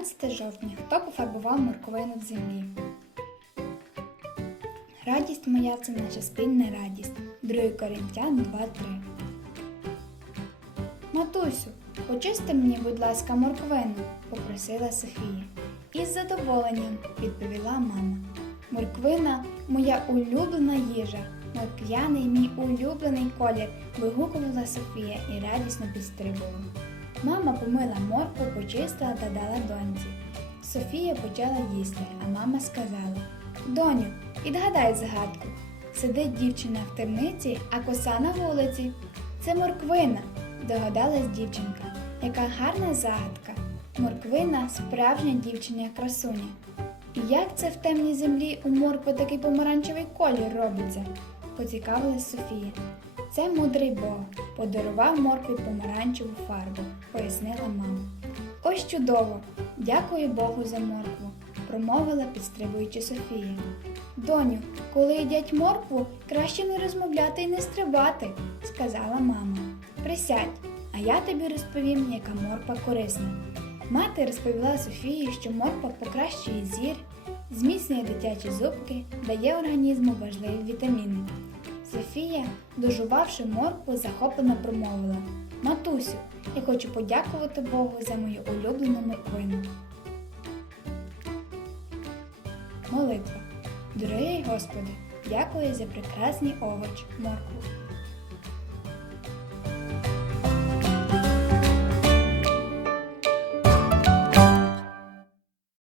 12 жовтня. Хто пофарбував морковину в землі? Радість моя це наша спільна радість. 2 Коринтян 2.3. Матусю, почисти мені, будь ласка, морквину, попросила Софія. Із задоволенням, відповіла мама. Морквина моя улюблена їжа. Морквяний мій улюблений колір, вигукувала Софія і радісно підстрибувала. Мама помила моркву, почистила та дала доньці. Софія почала їсти, а мама сказала: Доню, відгадай загадку. Сидить дівчина в темниці, а коса на вулиці. Це морквина, догадалась дівчинка. Яка гарна загадка. Морквина справжня дівчиня красуня. І як це в темній землі у моркви такий помаранчевий колір робиться? поцікавилась Софія. Це мудрий Бог подарував моркві помаранчеву фарбу, пояснила мама. Ось чудово! Дякую Богу за моркву, промовила підстрибуючи Софія. Доню, коли їдять моркву, краще не розмовляти і не стрибати, сказала мама. Присядь, а я тобі розповім, яка морква корисна. Мати розповіла Софії, що морква покращує зір, зміцнює дитячі зубки, дає організму важливі вітаміни. Софія, дожувавши моркву, захоплено промовила Матусю, я хочу подякувати Богу за мою улюблену морквину. Молитва. Дорогий Господи, дякую за прекрасний овоч, моркву.